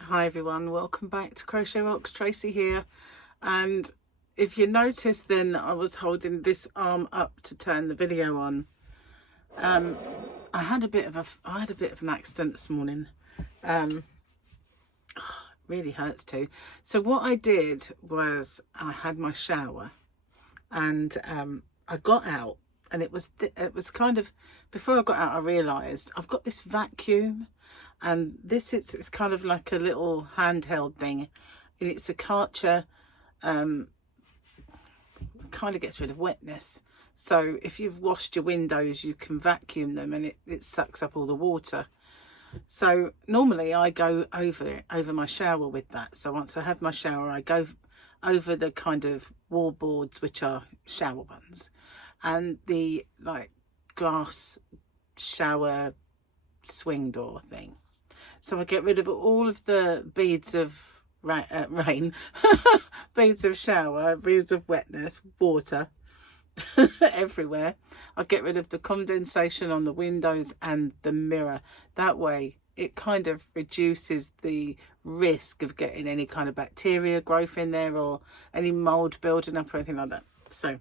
Hi everyone, welcome back to Crochet Rocks. Tracy here, and if you notice, then I was holding this arm up to turn the video on. I had a bit of an accident this morning. Really hurts too. So what I did was I had my shower, and I got out, and it was kind of, before I got out I realised I've got this vacuum, and it's kind of like a little handheld thing, and it's a Karcher, kind of gets rid of wetness. So if you've washed your windows, you can vacuum them, and it sucks up all the water. So normally I go over my shower with that. So once I have my shower, I go over the kind of wall boards, which are shower buns, and the like glass shower swing door thing. So I get rid of all of the beads of rain, beads of shower, beads of wetness, water everywhere. I get rid of the condensation on the windows and the mirror. That way it kind of reduces the risk of getting any kind of bacteria growth in there or any mold building up or anything like that. So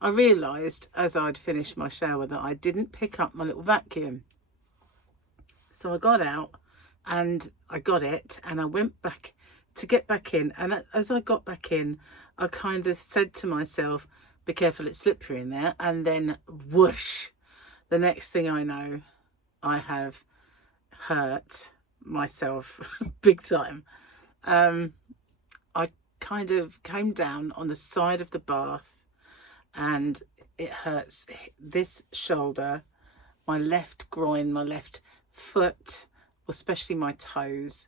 I realised as I'd finished my shower that I didn't pick up my little vacuum. So I got out and I got it, and I went back to get back in, and as I got back in, I kind of said to myself, be careful, it's slippery in there. And then whoosh, the next thing I know, I have hurt myself big time. I kind of came down on the side of the bath, and it hurts this shoulder, my left groin, my left foot, especially my toes,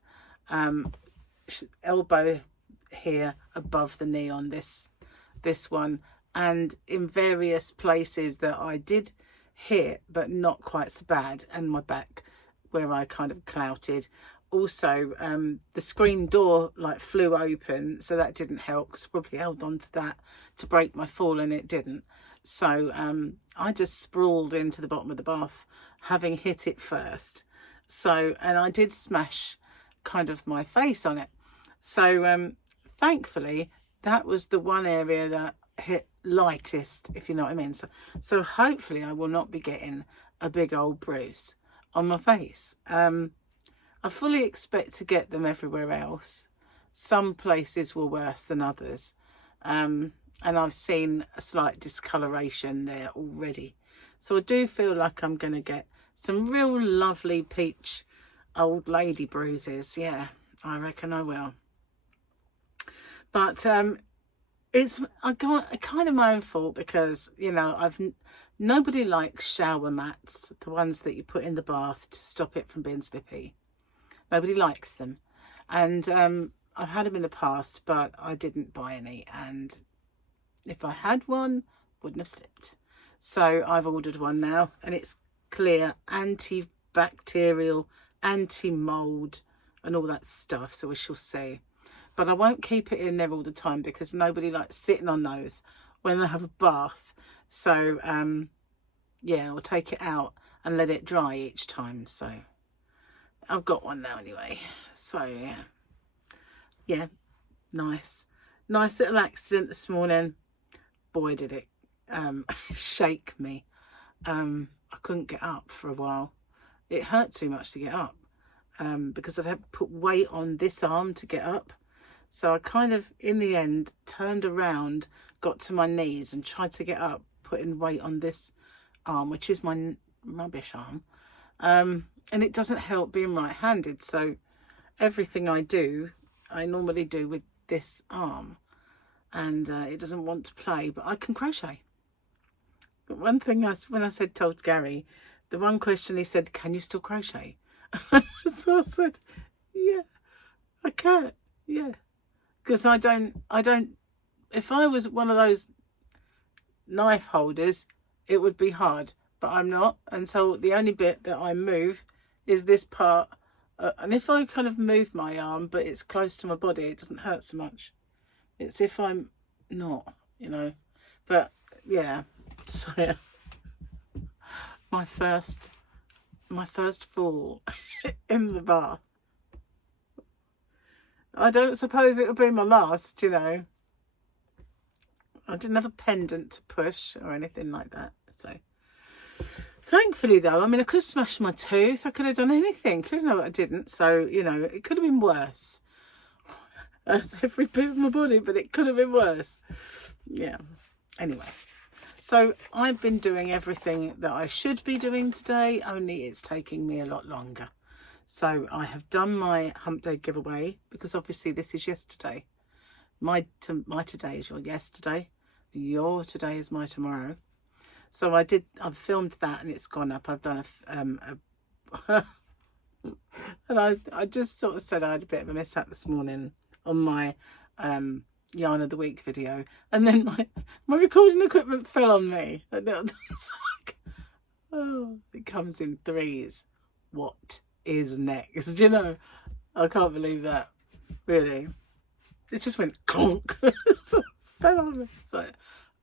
elbow here above the knee on this one, and in various places that I did hit but not quite so bad, and my back where I kind of clouted. Also the screen door like flew open, so that didn't help because I probably held on to that to break my fall, and it didn't. So I just sprawled into the bottom of the bath, having hit it first. So, and I did smash kind of my face on it. So thankfully that was the one area that hit lightest, if you know what I mean. So hopefully I will not be getting a big old bruise on my face. I fully expect to get them everywhere else. Some places were worse than others, and I've seen a slight discoloration there already. So I do feel like I'm going to get some real lovely peach old lady bruises. Yeah, I reckon I will. But it's kind of my own fault, because you know nobody likes shower mats, the ones that you put in the bath to stop it from being slippy. Nobody likes them, and I've had them in the past, but I didn't buy any, and if I had one, wouldn't have slipped. So I've ordered one now, and it's clear, antibacterial, anti-mold and all that stuff, so we shall see. But I won't keep it in there all the time, because nobody likes sitting on those when they have a bath. So yeah, I'll take it out and let it dry each time. So I've got one now anyway. So yeah, nice little accident this morning. Boy, did it shake me. I couldn't get up for a while. It hurt too much to get up, because I'd have to put weight on this arm to get up. So I kind of, in the end, turned around, got to my knees and tried to get up, putting weight on this arm, which is my rubbish arm. And it doesn't help being right-handed. So everything I do, I normally do with this arm. And it doesn't want to play, but I can crochet. But one thing, when I told Gary, the one question he said, can you still crochet? So I said, yeah, I can, yeah. Because I don't, if I was one of those knife holders, it would be hard, but I'm not. And so the only bit that I move is this part. And if I kind of move my arm, but it's close to my body, it doesn't hurt so much. It's if I'm not, you know. But yeah, so yeah. My first fall in the bath. I don't suppose it will be my last, you know. I didn't have a pendant to push or anything like that. So, thankfully, though, I mean, I could have smashed my tooth. I could have done anything. Couldn't have, I didn't. So, you know, it could have been worse. As every bit of my body, but it could have been worse. Yeah. Anyway. So, I've been doing everything that I should be doing today, only it's taking me a lot longer. So, I have done my hump day giveaway, because obviously this is yesterday. My today is your yesterday. Your today is my tomorrow. So I've filmed that and it's gone up. I've done and I just sort of said I had a bit of a mishap this morning on my Yarn of the Week video, and then my recording equipment fell on me. And it's like, oh, it comes in threes. What is next? You know, I can't believe that. Really, it just went clonk. So it fell on me. It's like,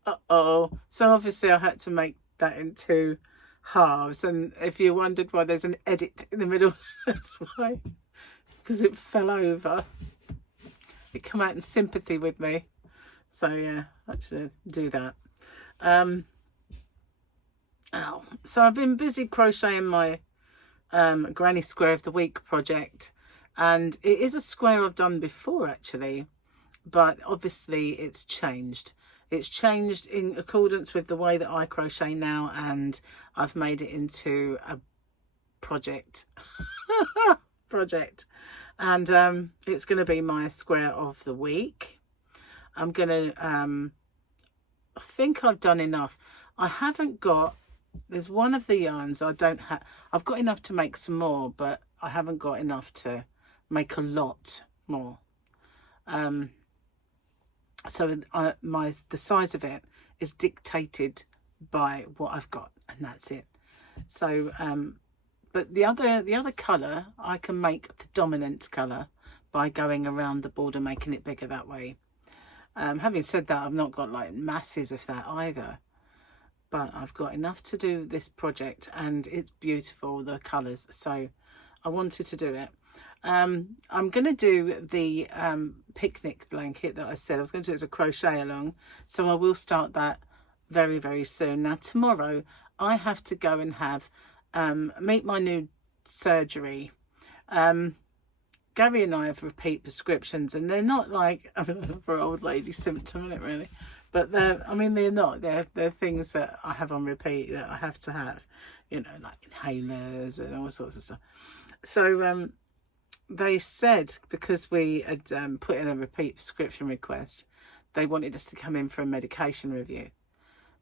uh-oh. So obviously I had to make that in 2 halves, and if you wondered why there's an edit in the middle, that's why, because it fell over. It came out in sympathy with me. So yeah, I had to do that. So I've been busy crocheting my Granny Square of the Week project, and it is a square I've done before actually, but obviously it's changed. It's changed in accordance with the way that I crochet now, and I've made it into a project. And it's going to be my square of the week. I'm going to, I think I've done enough. I haven't got, there's one of the yarns I don't have. I've got enough to make some more, but I haven't got enough to make a lot more. So the size of it is dictated by what I've got, and that's it. So, but the other colour, I can make the dominant colour by going around the border, making it bigger that way. Having said that, I've not got like masses of that either, but I've got enough to do this project, and it's beautiful, the colours. So I wanted to do it. I'm going to do the picnic blanket that I said I was going to do as a crochet along, so I will start that very, very soon. Now tomorrow I have to go and have meet my new surgery. Gary and I have repeat prescriptions, and they're not like for old lady symptom, isn't it really? But they're not. They're things that I have on repeat that I have to have, you know, like inhalers and all sorts of stuff. So they said, because we had put in a repeat prescription request, they wanted us to come in for a medication review.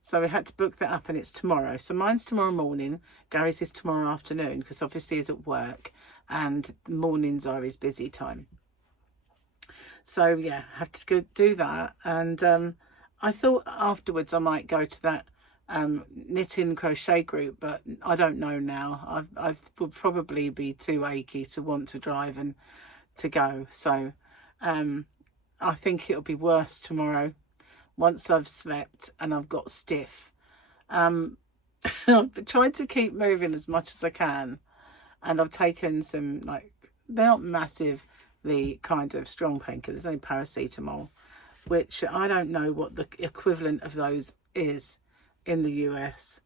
So we had to book that up, and it's tomorrow. So mine's tomorrow morning. Gary's is tomorrow afternoon, because obviously he's at work, and mornings are his busy time. So yeah, I have to go do that. And I thought afterwards I might go to that knitting crochet group, but I don't know now. I would probably be too achy to want to drive and to go. So I think it'll be worse tomorrow once I've slept and I've got stiff. I've tried to keep moving as much as I can, and I've taken some, like, they're not massively kind of strong painkillers. There's only paracetamol, which I don't know what the equivalent of those is in the US.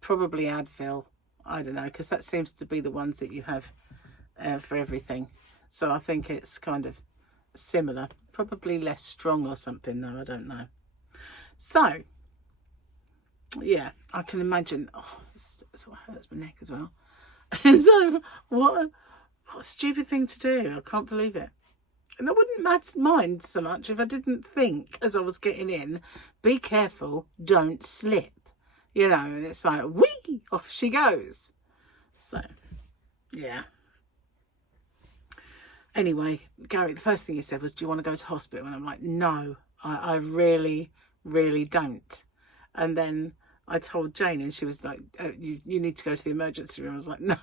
Probably Advil, I don't know, because that seems to be the ones that you have for everything. So I think it's kind of similar, probably less strong or something though, I don't know. So yeah, I can imagine. Oh, this sort of hurts my neck as well. So what a stupid thing to do. I can't believe it. And I wouldn't mind so much if I didn't think, as I was getting in, be careful, don't slip. You know, and it's like, whee, off she goes. So, yeah. Anyway, Gary, the first thing he said was, do you want to go to hospital? And I'm like, no, I really, really don't. And then I told Jane, and she was like, you need to go to the emergency room. I was like, no,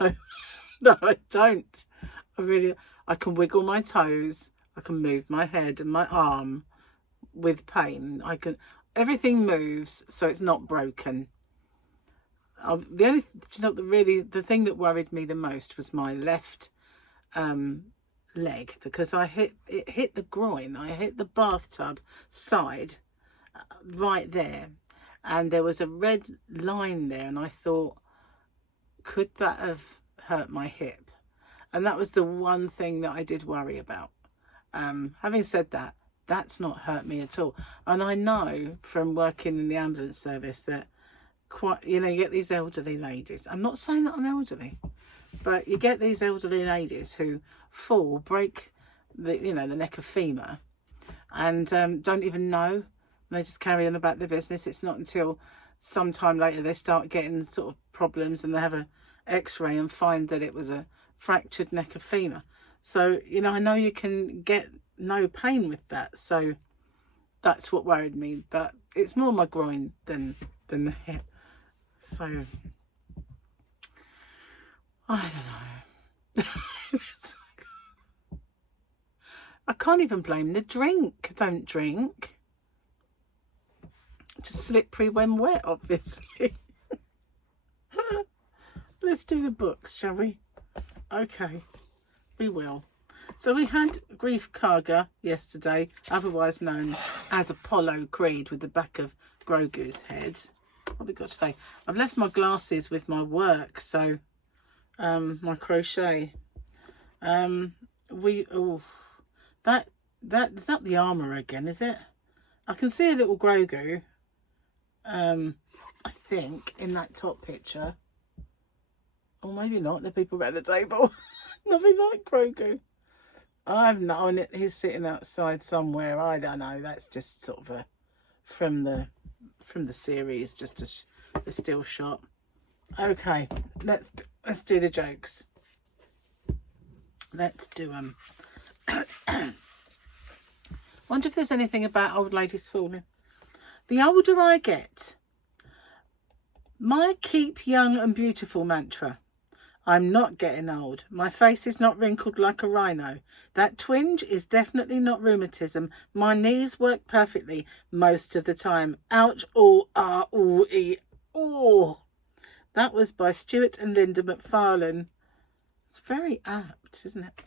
no, I don't. I can wiggle my toes. I can move my head and my arm with pain. Everything moves, so it's not broken. The thing that worried me the most was my left leg because it hit the groin. I hit the bathtub side right there, and there was a red line there, and I thought, could that have hurt my hip? And that was the one thing that I did worry about. Having said that, that's not hurt me at all. And I know from working in the ambulance service that you get these elderly ladies. I'm not saying that I'm elderly, but you get these elderly ladies who fall, break the neck of femur, and don't even know. They just carry on about their business. It's not until sometime later they start getting sort of problems, and they have an X-ray and find that it was a fractured neck of femur. So I know you can get no pain with that. So that's what worried me. But it's more my groin than the hip. So I don't know. I can't even blame the drink. I don't drink. Just slippery when wet, obviously. Let's do the books, shall we? Okay, we will. So we had Grief Karga yesterday, otherwise known as Apollo Creed, with the back of Grogu's head. What have we got today? I've left my glasses with my work, so my crochet. Is that the armour again, is it? I can see a little Grogu, I think, in that top picture. Or maybe not, the people around the table. Nothing like Grogu. I've known it. He's sitting outside somewhere. I don't know. That's just sort of from the series, just a still shot. Okay, let's do the jokes. Let's do them. Wonder if there's anything about old ladies falling. The older I get, my keep young and beautiful mantra. I'm not getting old. My face is not wrinkled like a rhino. That twinge is definitely not rheumatism. My knees work perfectly most of the time. Ouch, oh, ah, ooh, ee, oh. That was by Stuart and Linda McFarlane. It's very apt, isn't it?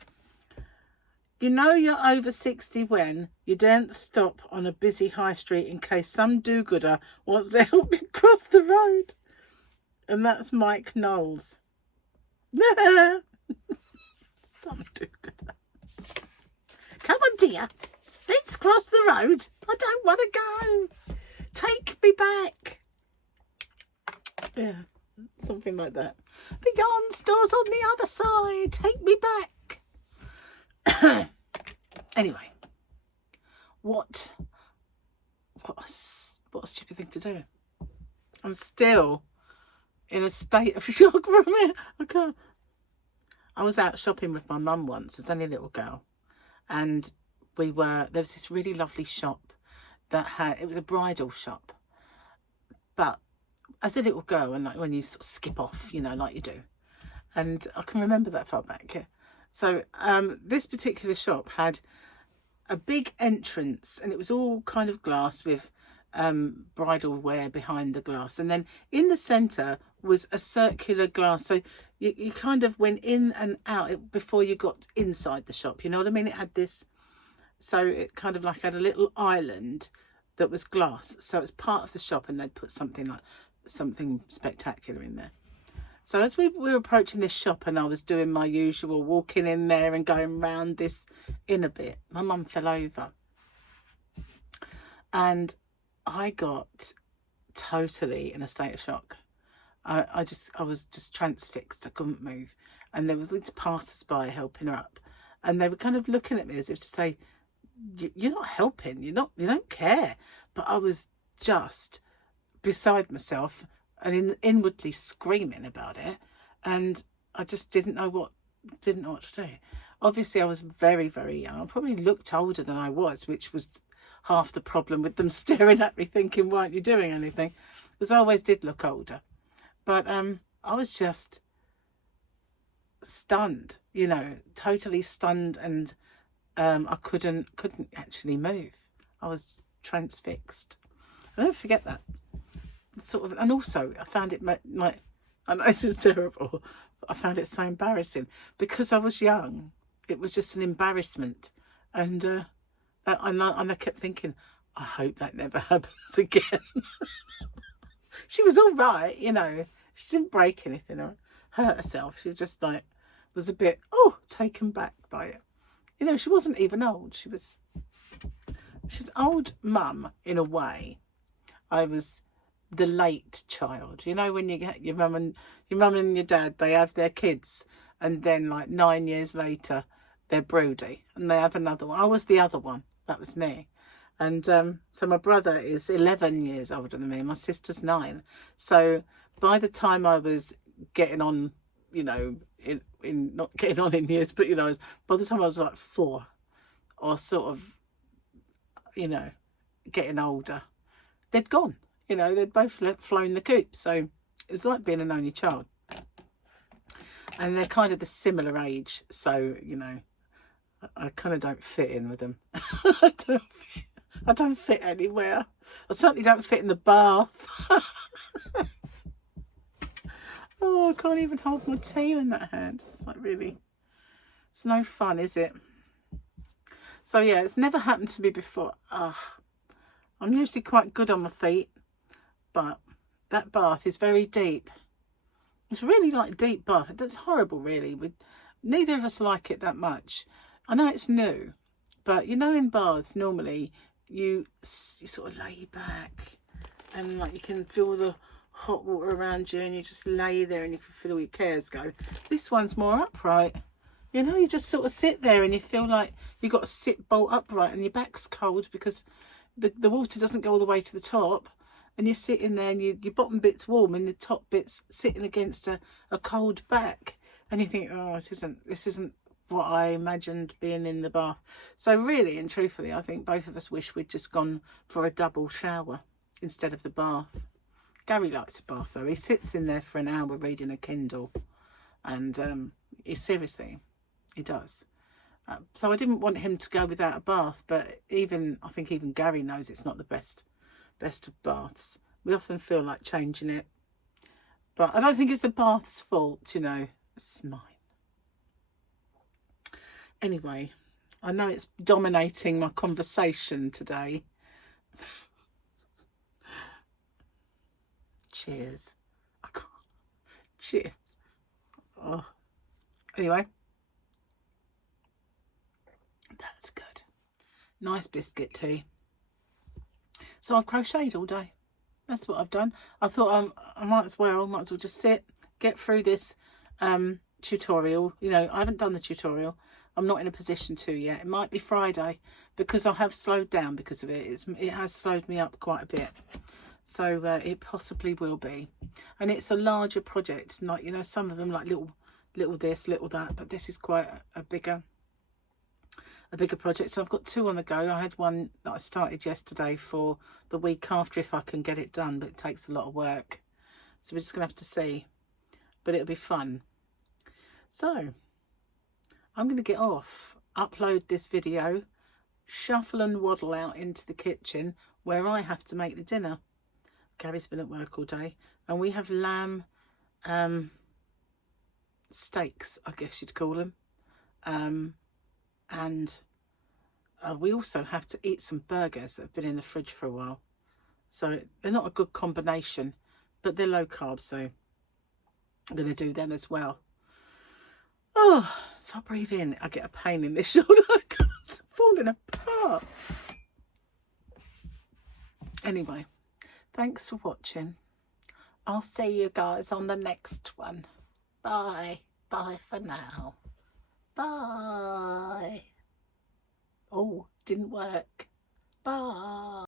You know you're over 60 when you daren't stop on a busy high street in case some do-gooder wants to help you cross the road. And that's Mike Knowles. Some do-gooder. Come on, dear. Let's cross the road. I don't want to go. Take me back. Yeah, something like that. The yarn store's on the other side. Take me back. Anyway, what a stupid thing to do. I'm still in a state of shock from it. I can't. I was out shopping with my mum once. I was only a little girl, and there was this really lovely shop that it was a bridal shop, but as a little girl, and like when you sort of skip off, like you do, and I can remember that far back. Yeah. So this particular shop had a big entrance, and it was all kind of glass with bridal wear behind the glass, and then in the centre was a circular glass, so you kind of went in and out before you got inside the shop, you know what I mean? It had this, so it kind of like had a little island that was glass, so it's part of the shop, and they'd put something spectacular in there. So as we were approaching this shop, and I was doing my usual walking in there and going round this in a bit, my mum fell over, and I got totally in a state of shock. I was just transfixed. I couldn't move, and there was these passers-by helping her up, and they were kind of looking at me as if to say, "You're not helping. You don't care." But I was just beside myself and inwardly screaming about it, and I just didn't know what to do. Obviously, I was very, very young. I probably looked older than I was, which was half the problem with them staring at me thinking, why aren't you doing anything? Because I always did look older. But I was just stunned, totally stunned, and I couldn't actually move. I was transfixed. I don't forget that. Sort of, and also I found it I know this is terrible, but I found it so embarrassing because I was young. it was just an embarrassment. And I kept thinking, I hope that never happens again. She was all right, you know. She didn't break anything or hurt herself. She just like was a bit taken back by it. You know, she wasn't even old. She's old mum in a way. I was the late child. You know, when you get your mum and your dad, they have their kids, and then like 9 years later they're broody and they have another one. I was the other one. That was me. And so my brother is 11 years older than me. My sister's 9. So by the time I was getting on, you know, in not getting on in years, but, you know, by the time I was like 4 or sort of, you know, getting older, they'd gone. You know, they'd both flown the coop. So it was like being an only child. And they're kind of the similar age. So, you know, I kind of don't fit in with them. I don't fit anywhere. I certainly don't fit in the bath. Oh, I can't even hold my tea in that hand. It's like really, it's no fun, is it? So yeah, it's never happened to me before. I'm usually quite good on my feet, but that bath is very deep. It's really like deep bath. That's horrible, really. Neither of us like it that much. I know it's new, but you know, in baths normally you sort of lay back and like you can feel the hot water around you and you just lay there and you can feel all your cares go. This one's more upright. You know, you just sort of sit there and you feel like you've got to sit bolt upright and your back's cold because the water doesn't go all the way to the top, and you're sitting there and your bottom bit's warm and the top bit's sitting against a cold back, and you think, oh, this isn't what I imagined being in the bath. So really and truthfully, I think both of us wish we'd just gone for a double shower instead of the bath. Gary likes a bath though. He sits in there for an hour reading a Kindle, and seriously, he does. So I didn't want him to go without a bath, but I think even Gary knows it's not the best of baths. We often feel like changing it, but I don't think it's the bath's fault, you know. It's mine. Anyway, I know it's dominating my conversation today. Cheers. I can't. Cheers. Oh. Anyway. That's good. Nice biscuit tea. So I've crocheted all day. That's what I've done. I thought I might as well just sit, get through this tutorial. You know, I haven't done the tutorial. I'm not in a position to yet. It might be Friday because I have slowed down because of it. It has slowed me up quite a bit. So it possibly will be. And it's a larger project. Like, you know, some of them like little this, little that. But this is quite a bigger project. So I've got 2 on the go. I had one that I started yesterday for the week after if I can get it done, but it takes a lot of work. So we're just going to have to see. But it'll be fun. So I'm going to get off, upload this video, shuffle and waddle out into the kitchen where I have to make the dinner. Gary's been at work all day, and we have lamb steaks, I guess you'd call them. And we also have to eat some burgers that have been in the fridge for a while. So they're not a good combination, but they're low carb, so I'm going to do them as well. Oh, so I breathe in. I get a pain in this shoulder. It's falling apart. Anyway, thanks for watching. I'll see you guys on the next one. Bye. Bye for now. Bye. Oh, didn't work. Bye.